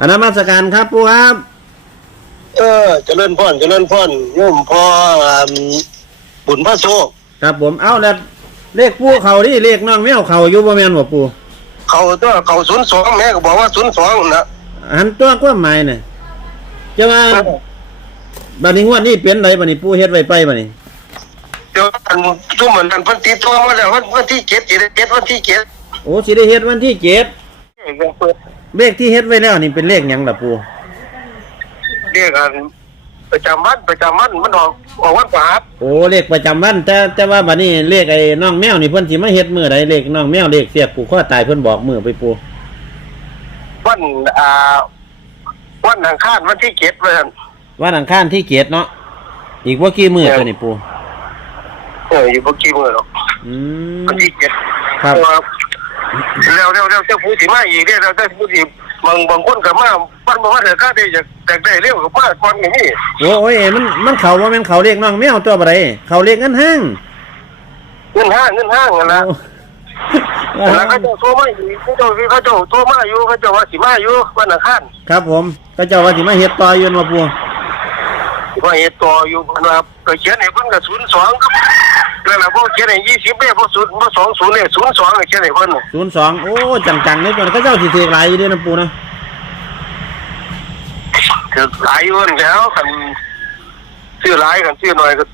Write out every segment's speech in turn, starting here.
อนนมัสการครับปูครับ เออเจริญพรเจริญพรโยมพ่ออืมบุญพระโชค ครับผมเอาแล้วเลขปูเขาที่เลขน้องแมวเขาอยู่บ่แม่นบ่ปูเขาตัวเขาศูนย์สองแม่ก็บอกว่าศูนย์สองนะอันตัวความหมายน่ะจะว่าบัดนี้งวดนี้เปลี่ยนไดบัดนี้ปูเฮ็ดไว้ไปบัดนี้เดี๋ยวอันทุ่มเหมือนกันเพันตีตัวมาแล้ววันวันที่เจ็ดเจ็ดเจ็ดวันที่เจ็ดโอ้สิได้เฮ็ดวันที่เจ็ดยังเปิด เลขที่เฮ็ดไว้แล้วนี่เป็นเลขหยังล่ะปูเรียกอันประจำวันประจำวันมันออกออกวันปราบโอ้เลขประจำวันแต่แต่ว่าบัดนี้เลขไอ้น้องแมวนี่เพิ่นสิมาเฮ็ดมื้อใดเลขน้องแมวเลขเสียกผูกคอตายเพิ่นบอกมื้อไปปูวันอ่าวันอังคารวันที่เจ็ดวันวันอังคารที่เจ็ดเนาะอีกว่ากี่มื้อตัวนี้ปูเอออยู่พวกกี่มือหรอกอืมวันที่เจ็ดครับ แล้วแล้วแล้วเจ้าผู้สิมาอีกเนี่ยแล้วเจ้าผู้สิบางบางคนก็มาปั้นมาว่าเถอะก็ได้จากจากได้เร็วกับมาก่อนอย่างนี้โอ้โอ้ยมันมันเขาว่ามันเขาเรียกน้องแมวตัวอะไรเขาเรียกเงินห้างเงินห้างเงินห้างนั่นละโอ้แล้วเขาเจ้าโทรมาอยู่เขาเจ้าเขาเจ้าโทรมาอยู่เขาเจ้าว่าสิมาอยู่วันอังคารครับผมก็เจ้าว่าสิมาเฮ็ดต่ออยืนมาปูว่าเหตุต่ออยู่นะครับก็เขียนให้เพิ่นกับศูนย์สองครับ แล้วเราพวกเขียนให้ยี่สิบเนี่ยพวกศูนย์พวกสองศูนย์เนี่ยศูนย์สองเขียนให้เพิ่นศูนย์สองโอ้จังๆนี่ตัวก็เจ้าสิถือหลายอยู่เด้วยนะปูนะคือหลายอยู่นั่นแล้วกันซื้อหลายกันซื้อหน่อยก็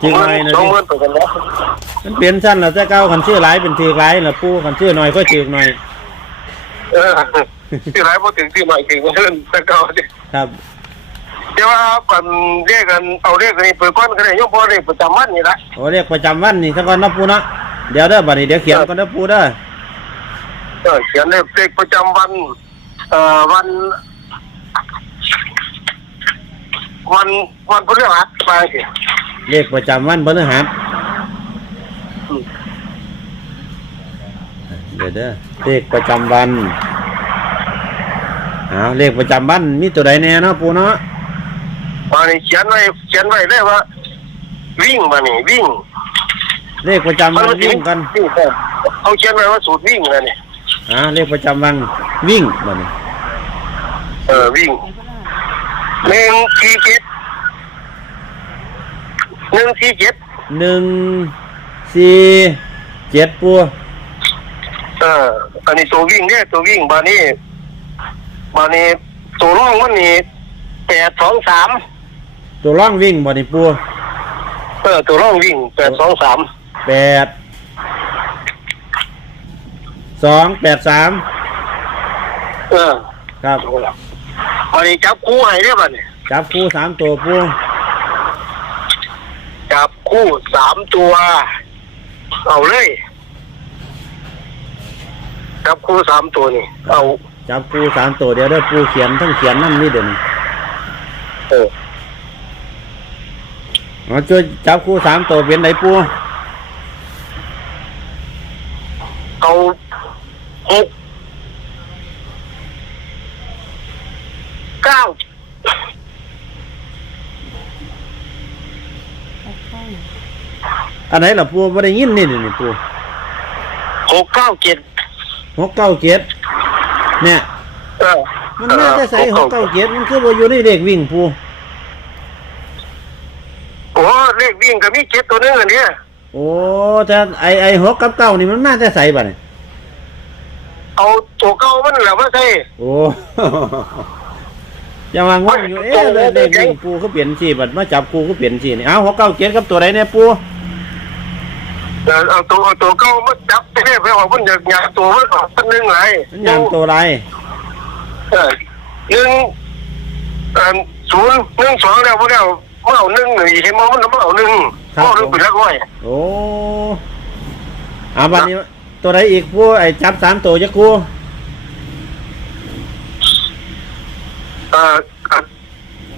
ถือหลายนะสองสิหมื่นไปกันแล้วมันเปลี่ยนสั้นแล้วแต่เก้าคันชื่อหลายเป็นถือหลายแล้วปูคันชื่อน้อยก็ถือหน่อยเออซื้อหลายพอถึงซื้อหน่อยถึงเพิ่นแต่เก่าสิครับ แต่ว่าปันเรียกกันเอาเรียกกันนี่เปิดก้อนกันได้ยกพอเรียกประจำวันนี่ละโอ้เรียกประจำวันนี่สักก่อนนะปูนะเดี๋ยวเด้อบัดนี้เดี๋ยวเขียนก่อนนะปูเด้อเออเขียนเลขเลขประจำวันเอ่อวัน วันวันพฤหัสไปสิเลขประจำวันพฤหัสเดี๋ยวเด้อเลขประจำวันเอาเลขประจำวันมีตัวใดแน่เนาะปูเนาะ วันนี้เขียนไว้เขียนไว้เลยว่า วิ่งมานี่วิ่งเลขประจำวันวิ่งกันวิ่งกันเขาเขียนไว้ว่าสูตรวิ่งเลยนี่อ่าเลขประจำวันวิ่งบัดนี้เออวิ่งหนึ่งสี่เจ็ดหนึ่งสี่เจ็ดหนึ่งสี่เจ็ดปูเอออันนี้ตัววิ่งเนี่ยตัววิ่งบานี้บานี้ตัวร่องมันนี่แปดสองสาม ตัวร่องวิ่งบัดนี้ปูเออตัวร่องวิ่งแปดสองสามแปดสองแปดสามเออครับบานี้จับคู่ให้ได้ป่ะเนี่ยจับคู่สามตัวปูจับคู่สามตัว เอาเลย จับคู่สามตัวนี่ เอา จับคู่สามตัวเดี๋ยวเด้อปูเขียนทั้งเขียนนั่นนี่เดี๋ยวนี้เออ อ๋อช่วยจับคู่สามตัวเป็นไหนปูเอาหกเก้าอันไหนล่ะปูไม่ได้ยินนี่เดี๋ยวนี่ปูหกเก้าเจ็ดหกเก้าเจ็ดเนี่ย เออมันน่าจะใส่หกเก้าเจ็ดมันคือว่าอยู่ในเด็กวิ่งปู โอ้เลข วิ่งก็มีเจ็ดตัวนึงอันเนี้ยโอ้แต่ไอไอหกกับเก้านี่มันน่าจะใส่บ่เนี่ยเอาตัวเก้ามันแหละว่าใช่โอ้ ยังวางงงอยู่เอ๊ะเลยเด็กวิ่งปูก็เปลี่ยนสีบัดมาจับปูก็เปลี่ยนสีนี่เอาหกเก้าเจ็ดกับตัวไหนเนี่ยปูเออเอาตัวเอาตัวเก้ามันจับไปเนี่ยไปออกมันอยากหยาบตัวมันออกตัวนึงไหนมันยางตัวไรเออหนึ่งเอ่อศูนย์หนึ่งสองแล้วพวกเรา มื่อเอาหนึ่งหนึ่งเห็นมั้ยมันเอาหนึ่งเมื่อหนึ่งไปแล้วก้อยโอ้อาบัดนี้ตัวไหนอีกปูไอจับสามตัวจะกูเอ่อ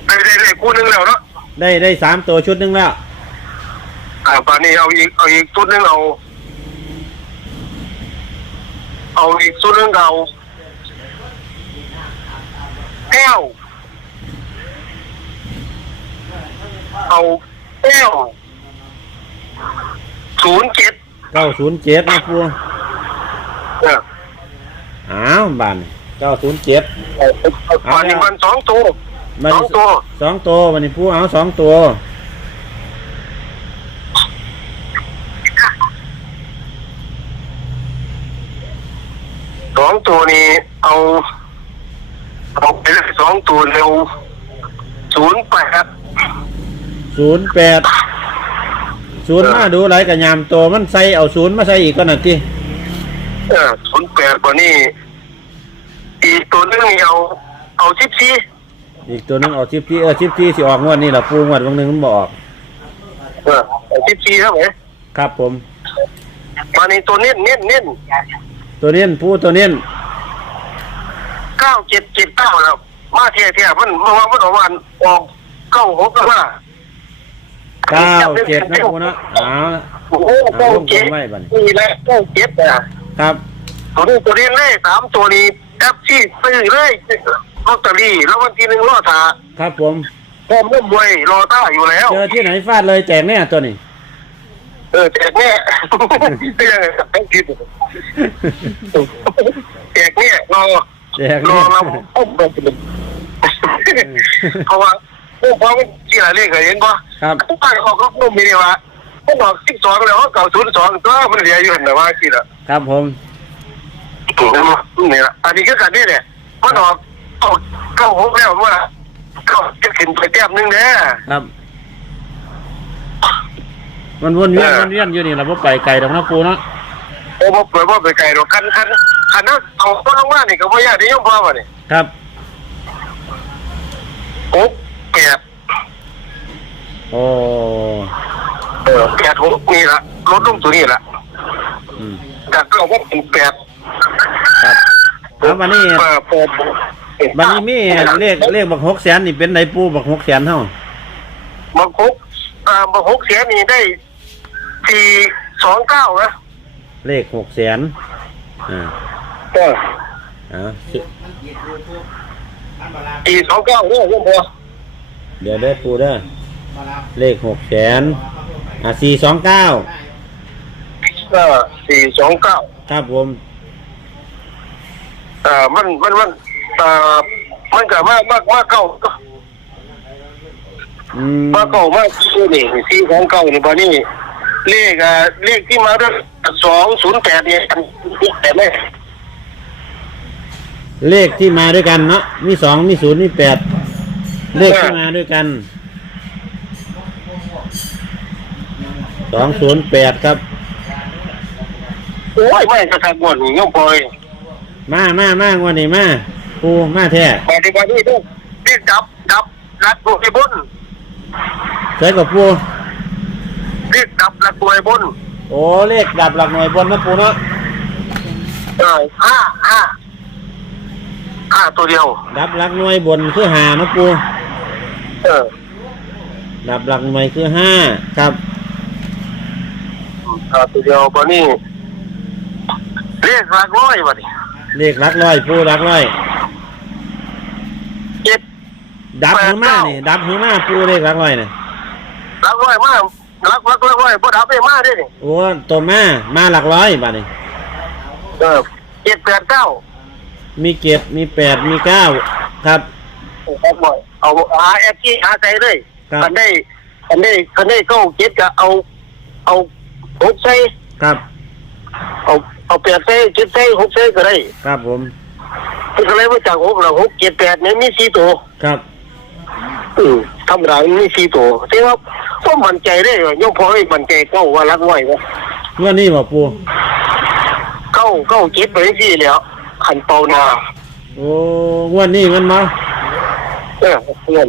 ได้ได้ได้คู่หนึ่งแล้วเนาะได้ได้สามตัวชุดหนึงแล้ว อ่าป่านนี้เอาอีกเอาอีกชุดหนึ่งเอา เอาอีกชุดหนึ่งเอาแก้ว เอาแก้วศูนย์เจ็ดเก้าศูนย์เจ็ดนะปูเอออ้าวบานนี่เก้าศูนย์เจ็ดวันนี้มันสองตัวมันสองตัวสองตัววันนี้ปูเอาสองตัว สองตัวนี้เอาเอาไปเลยสองตัวเร็วศูนย์แปด ศูนย์แปดศูนย์มาดูไรกับยามตัวมันใส่เอาศูนย์มาใส่อีกก็น่ะที่เออศูนย์แปดกว่านี้อีกตัวนึงนี่เอาเอาชิปซีอีกตัวหนึงเอาชิปที่เออชิปที่สิออกงวดนี่แหละปูงวดวันหนึ่งมันบออกเออเอาชิปซีครับผมครับผมมาในตัวเน้นเน้นเน้นตัวเนี้ยปูตัวเนี้ยเก้าเจ็ดเจ็ดเก้าแล้วมาเทียเทียมันเมื่อวานมันออกวันออกเก้าหกก็มา เก้าเจ็ดนะปูนะเอาละโอ้โหเก้าเจ็ดเอาลงไว้บัดนี้นี่แหละเก้าเจ็ดอะครับตัวนี้ตัวนี้เลยสามตัวนี้แอปที่ซื้อเลยลอตเตอรี่แล้ววันที่หนึ่งรอถาครับผมพร้อมร่วมมวยรอต้าอยู่แล้วเจอที่ไหนฟาดเลยแจกแน่ตัวนี้ เออแจกแน่ก็ยังไงต้องคิดแจกเนี่ยรอแจกรแน่อเราเอาไปเป็นเพราะว่า พวกเขาที่ไหนเลขเคยเห็นปะครับทุกบ้านเขาก็นุ่มมีเนี่ยว่าพวกบอกสิบสองแล้วเขาเก่าศูนย์สองก็มันเหลืออยู่เห็นแต่ว่าที่ละครับผมนี่ละอันนี้คือการนี่เนี่ยมันออกออกเก้าหกแล้วว่าเก้าจะขึ้นไปแต้มหนึงเนี่ย ครับ มันวนเวียนเออ วนเวียนอยู่นี่เราไปไกลดอกนะปูเนาะโอ้บ่เปิดบ่ไปไกลหรอกคันคันคันนั้นเอาต้นลงมานี่ก็บ่ยากได้ย่อมพอบ่นี่ครับ โอ้แปด โอ้เออแปดหกนี่ละลดลงตัวนี้ละอืมจากเก้าก็เป็นแปดครับแล้ววันนี้เออแปดวันนี้มีเลขเลขบักหกแสนนี่เป็นไหนปูบักหกแสนเท่ามาหกอ่ามาหกเสียนี่ได้สี่สองเก้านะเลขหกแสนอ่าเอออ่าสิสี่สองเก้าเนี่ยย่อมพอเดี๋ยวได้ปูเด้อ เลขหกแสนอ่าสี่สองเก้าเออสี่สองเก้าครับผมเอ่อมันมันมันเอ่อมันก็มากมากมากเก้าอืมมากเก้ามากชื่อนี่สี่ของเก้านี่บอนี่เลขอะเลขที่มาด้วยสองศูนย์แปดเนี่ยแต่ไม่เลขที่มาด้วยกันเนาะมีสองมีศูนย์มีแปดเลขที่มาด้วยกัน สองศูนย์แปดครับ โอ้ยไม่กระทักบนนี่ย่อมปล่อยมามา มางวันนี้มาปูมาแท้แต่ที่วันนี้ต้องรีบจับจับรัดตัวไอ้บนใช้กับปูรีบจับรัดตัวไอ้บนโอ้เลขดับหลักหน่วยบนนะปูเนาะเออห้าห้าห้าตัวเดียว ดับหลักหน่วยบนคือหานะปูเออดับหลักหน่วยคือห้าครับ ห้าตัวเดียวบนนี้เลขหลักร้อยวันนี้เลขหลักร้อยปูหลักร้อย เจ็ด ดับแปดหัวมาเก้า นี่ดับหัวมาปูเลขหลักร้อยเนี่ยหลักร้อยมากหลักหลักร้อยพอดับไปมากด้วยนี่โอ้ตัวมามาหลักร้อยบาทนี่เออเจ็ดแปดเก้ามีเจ็ดมีแปดมีเก้าครับเอาบ่อยเอาหาแอปที่หาใจเลยครับ คันได้คันได้คันได้เข้าเจ็ดก็เอา เอา หกใส่ครับ เอาเอาแปดใส่เจ็ดใส่หกใส่ก็ได้ครับผมมันก็เลยมาจากหกแล้วหกเจ็ดแปดเนี่ยมีสี่ตัวครับ อืมธรรมดามันมีสี่ตัวแต่ว่าก็มั่นใจได้ว่าย่อมพอให้มั่นใจเก้าว่ารักไว้ว่าเมื่อนี้บอกปูเก้าเก้าเจ็ดไปที่แล้วขันเปานาโอ้งวดนี้มันมาเออเพื่อน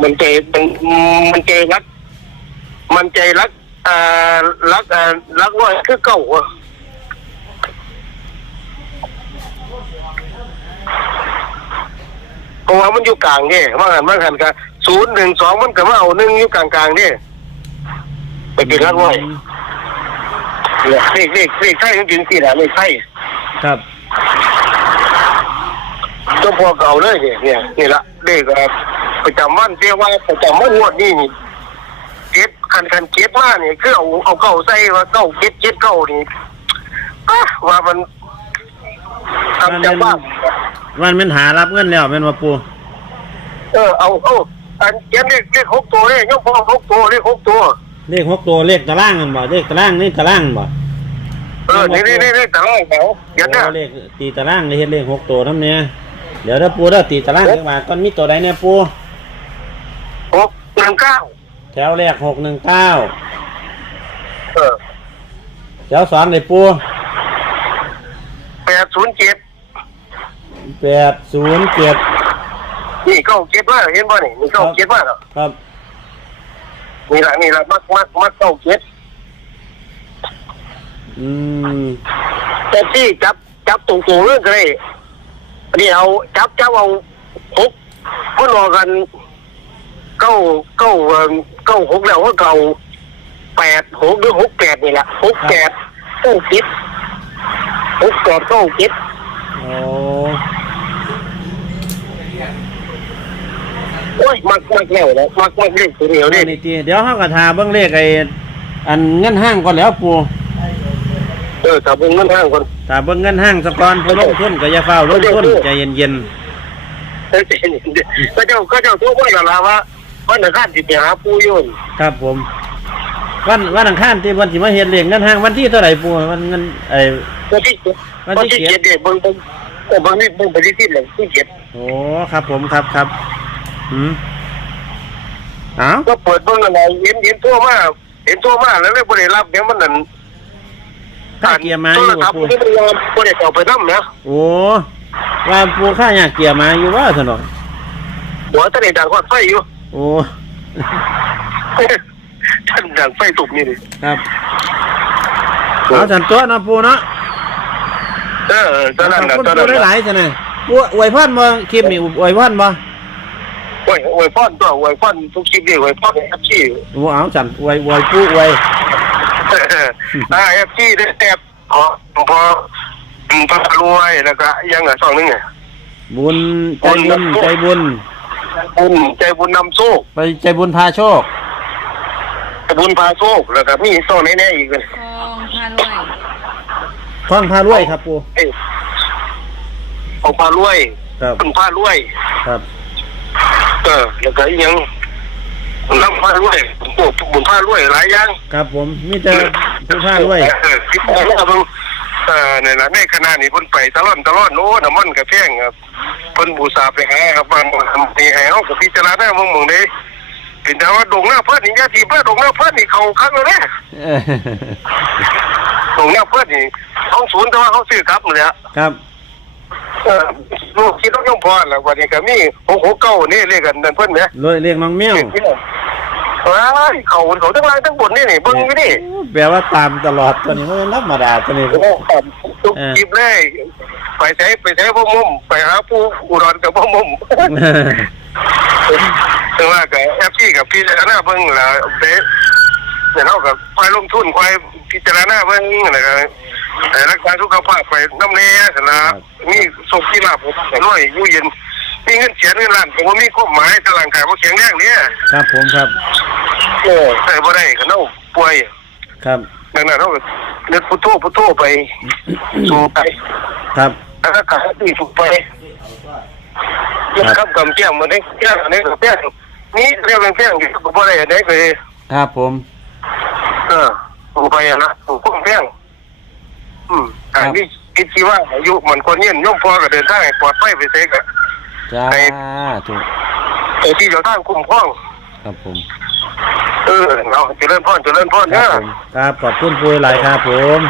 มันใจมันมันใจรัก มันใจรัก เอ่อรักเอ่อรักน้อยคือเก่าอะเพราะว่ามันอยู่กลางเนี่ยว่างันว่างันกันศูนย์หนึ่งสองมันก็มาเอาหนึ่งอยู่กลางกลางๆเนี่ยไปเป็นรักน้อยเลขเลขเลขใช่จริงๆสินะเลขใช่ครับก็พอเก่าเลยเนี่ยเนี่ยนี่ละเลขเอ่อประจำวันเรียกว่าประจำวันงวดนี่นี่เจ็ด คันคันเจ็ดมาเนี่ยคือเอาเอาเก้าใส่ว่าเก้าเจ็ดเจ็ดเก้านี่อะว่ามันทำจากบ้านวันแมันหารับเงินแล้วแม่นว่าปูเออเอาเอาอันเขียนเลขเลขหกตัวเลยยกพอหกตัวเลขหกตัวเลขหกตัวเลขตารางกันบ่เลขตารางนี่ตารางบ่เออนี่นี่นี่นี่แต่ละเขาเขียนเนี่ยโอ้เลขตีตารางนี่เฮ็ดเลขหกตัวนํเนี่ยเดี๋ยวถ้าปูเด้อตีตารางจังว่าก่อนมีตัวใดเนี่ยปูหกหนึ่งเก้า แถวแรกหกหนึ่งเก้าเออแถวสองเลยปูแปดศูนย์เจ็ดแปดศูนย์เจ็ดนี่เก้าเจ็ดว่าเห็นป่ะนี่นี่เก้าเจ็ดว่าเหรอครับนี่ละนี่ละมักมักมักเก้าเจ็ดอืมแต่ที่จับจับตรงตัวเรื่องเลยอันนี้เอาจับจับเอาหกเมื่อรอกัน เก้าเก้าเอิ่มเก้าหกแล้วว่าเก้าแปดหกหรือหกแปดนี่แหละหกแปดเก้าเจ็ดหกแปดเก้าเจ็ดโอ้โอ้ยมักมักแล้วนะมักมักเล่นตัวเดียวเดี๋นี่ยวนี่ตีเดี๋ยวเฮาก็ทาเบิ่งเลขไอ้อันเงินห้างก่อนแล้วปูเออถ้าเป็นเงินห้างคนถ้าเบิ่งเงินห้างสะก่อนผู้ลงทุนก็อย่าเฝ้าลงทุนใจเย็นเออเจนก็เจ้าก็เจ้าทุกคนละว่า วันอังคารสิไปหาปูโยนๆครับผม วันวันอังคารที่วันสิมาเฮ็ดเลขเงินห้างวันที่เท่าไหร่ปูวันเงินไอ้ วันที่เจ็ดวัวันนที่ที่เจ็ดเจ็ดเนี่ยเบิ่งเบิ่งเออเบิ่งนี่เบิ่งไปที่ที่หนึ่งที่เจ็ดโอ้ครับผมครับครับอืมเอ้าก็เปิดเบิ่งอะไรเห็นเห็นทั่วมาเห็นทั่วมาแล้วเลยบ่ได้รับเนี่ยมันนั่นค่าเกียร์มาอโทรยู่ศัพท์ปูที่มันยอมบ่ได้เข้าไปนำนะโอ้ว่าปูค่าอยากเกียร์มาอยู่ว่าสนอกหัวท่านได้ดังฮอดไฟอยู่ โอ้ท่านดังไฟตุบนี่ดิครับเอาสันตัวเนาะปูเนาะเออตอนนั้นขน่ะอบคุณตอนปูนั้นได้หน่ะลายจังไงปูอวยพรบ่คลิปนี้อวยพรบ่โอ้ยโอ้ยพ่อนตัวโอ้ยพ่อนทุกคลิปนี่โอ้ยพ่อนแอปชี่โอ้เอาสันอวยอวยปูอวยอ่าแอปชี่ได้แอบพอพออืมพอรวยแล้วก็ยังอะสองนึงไงบุญใจบุญใจบุญ บุญใจบุญนำโชคไปใจบุญพาโชค ใจบุญพาโชคแล้วก็มีโซ่แน่ๆอีกเลยทองพารวยท่องพารวยครับปูเอ้ยของพารวยครับบุญพารวย ครับเออแล้วก็อีกอยังน้ำพารวยพวกบุญพารวยหลายอย่าง ครับผมมีแต่ผู้พารวย เออคิดว่าแล้วเพิ่ง เออเนี่ยนะในขณะนี้เพิ่นไปตลอดตลอดโน้น้ำมันกระแพงครับเพิ่นบูชาไปหาครับว่ามีให้เฮากับพิจารณาเมืองเมืองนี้เป็นแต่ว่าดงหน้าเพิ่นนี่ญาติเพิ่นดงหน้าเพิ่นนี่เขาคักเลยเด้เออดงหน้าเพิ่นนี่ท้องศูนย์แต่ว่าเขาซื้อกลับนั่นแหละครับเออลูกคิดต้องยอมพอแล้ววันนี้ก็มี669นี่เรียกกันนั่นเพิ่นแหมรวยเรียกน้องแมวว้ายเขาเขาทั้งล่างทั้งบนนี่นี่เบิ่งอยู่นี่ แปลว่าตามตลอดตัวนี้มันธรรมดาตัวนี้ โอ้โหทุกคลิปเลย ไปใช้ไปใช้พ่อมุมไปหาผู้อุดรกับพ่อมุมถึงว่ากับแอปพี่กับพี่จารณาเบิ่งแล้วเบ๊เนี่ยเท่ากับควายลงทุนควายพิจารณาเบิ่งนะครับแต่รักษาสุขภาพไปน้ำเนี้ยนะมีสุขที่ลาภผมน้อยอยู่เย็นมีเงินเสียเงินล้านผมว่ามีความหมายตารางกายว่าแข็งแรงเนี่ยครับผมครับโอ้ใส่บ่ได้ขนาดป่วย ครับ ดังนั้นเราก็นึกพุทโธพุทโธไป สู่ไปครับแล้วก็ขาตีถูกไปยังคำกำเจียมมันได้แก้งอันนี้ก็แก้งนี่เรียกเป็นแก้งอยู่ก็บ่ได้อันนี้ก็ครับผม เออถูกไปอะนะถูกก้มแก้งอืมอันนี้คิดที่ว่าอายุมันคนเย็นย่อมพอก็เดินทางให้ปลอดภัยไปเสกอะจ้าถูกไอ้ที่เจ้าทางคุ้มครองครับผม เออเอาเจริญพรเจริญพรครัเนาะบผมครับขอบคุณปุ้ยหลายครับผม